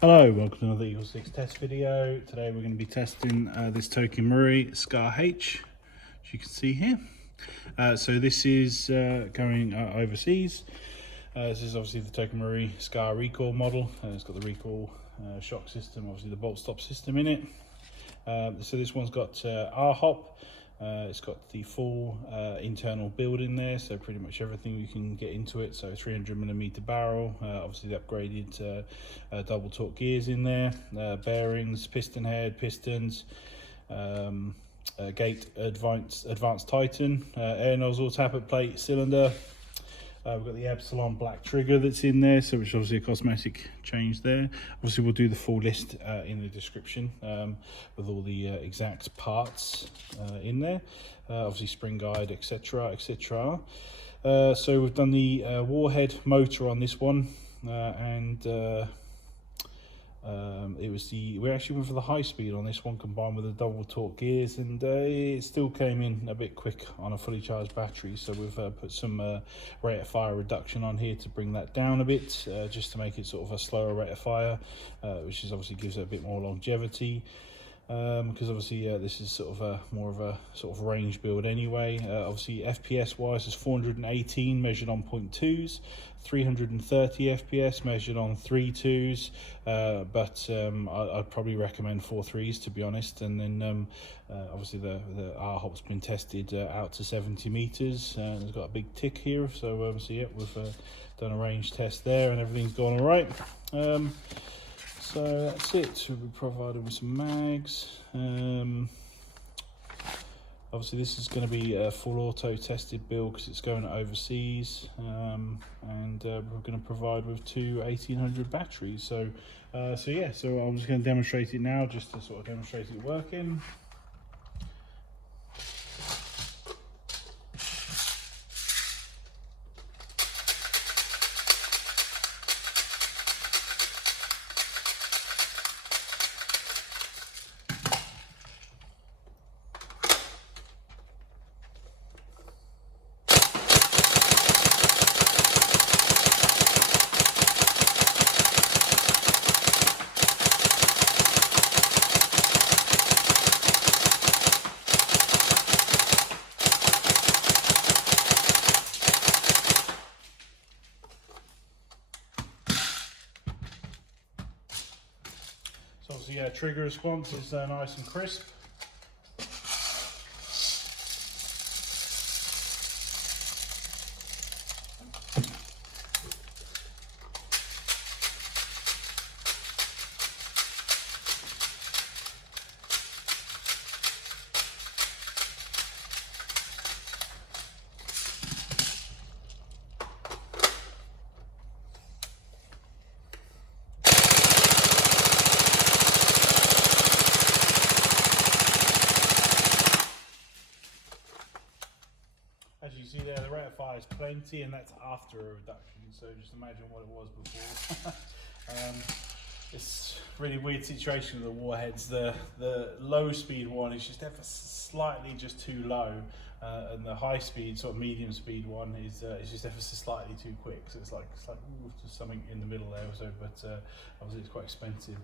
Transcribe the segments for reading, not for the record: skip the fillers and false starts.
Hello, welcome to another EagleSix test video. Today we're going to be testing this Tokyo Marui Scar H, as you can see here. So this is going overseas. This is obviously the Tokyo Marui Scar recoil model. It's got the recoil shock system, obviously the bolt stop system in it. So this one's got RHOP. It's got the full internal build in there, so pretty much everything you can get into it. So 300mm barrel, obviously the upgraded double torque gears in there, bearings, piston head, pistons, gate advanced Titan, air nozzle, tappet plate, cylinder. We've got the epsilon black trigger that's in there, so which is obviously a cosmetic change there. Obviously we'll do the full list in the description with all the exact parts in there, obviously spring guide, etc, etc. So we've done the WarHead motor on this one, and it was we actually went for the high speed on this one combined with the double torque gears, and it still came in a bit quick on a fully charged battery. So we've put some rate of fire reduction on here to bring that down a bit, just to make it sort of a slower rate of fire, which is obviously gives it a bit more longevity. Because obviously this is sort of more of a sort of range build anyway. Obviously FPS wise is 418 measured on 0.2s, 330 FPS measured on 3.2s, but I'd probably recommend 4.3s to be honest. And then obviously the RHOP's been tested out to 70 meters, and it's got a big tick here. So so yeah, we've done a range test there, and everything's gone all right. So that's it. So we provided with some mags. Obviously this is going to be a full auto tested build because it's going overseas, and we're going to provide with two 1800 batteries. So so yeah, so I'm just going to demonstrate it now, just to sort of demonstrate it working. So obviously, yeah, trigger response is nice and crisp. As you see there, the rate of fire is plenty, and that's after a reduction, so just imagine what it was before. It's a really weird situation with the WarHeads. The low speed one is just ever slightly just too low, and the high speed, sort of medium speed one is just ever so slightly too quick. So it's like ooh, just something in the middle there. So, but obviously it's quite expensive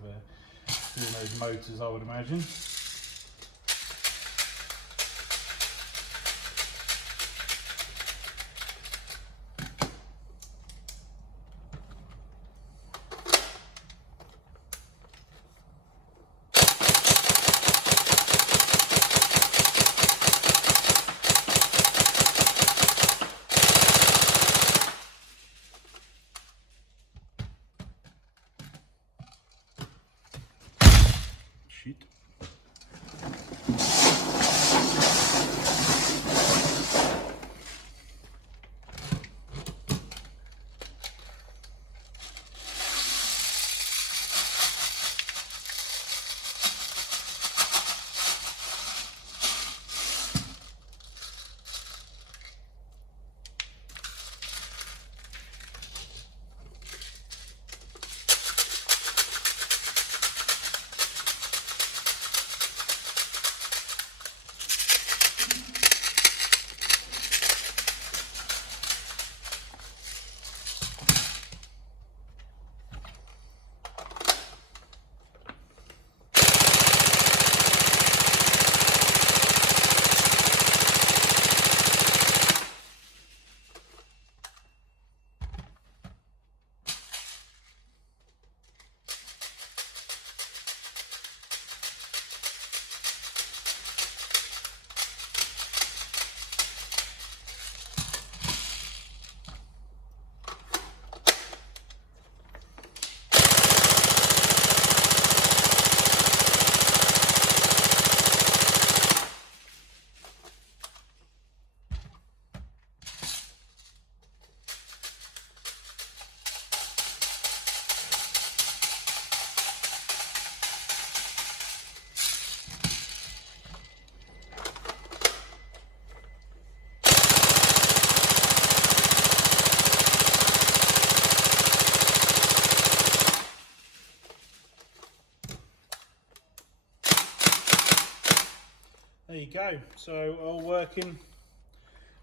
doing those motors, I would imagine. Shit. There you go, so all working.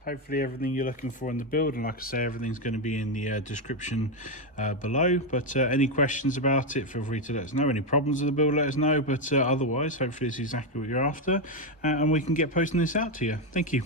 Hopefully everything you're looking for in the build, and like I say, everything's going to be in the description below. But any questions about it, feel free to let us know. Any problems with the build, let us know. But otherwise, hopefully it's exactly what you're after, and we can get posting this out to you. Thank you.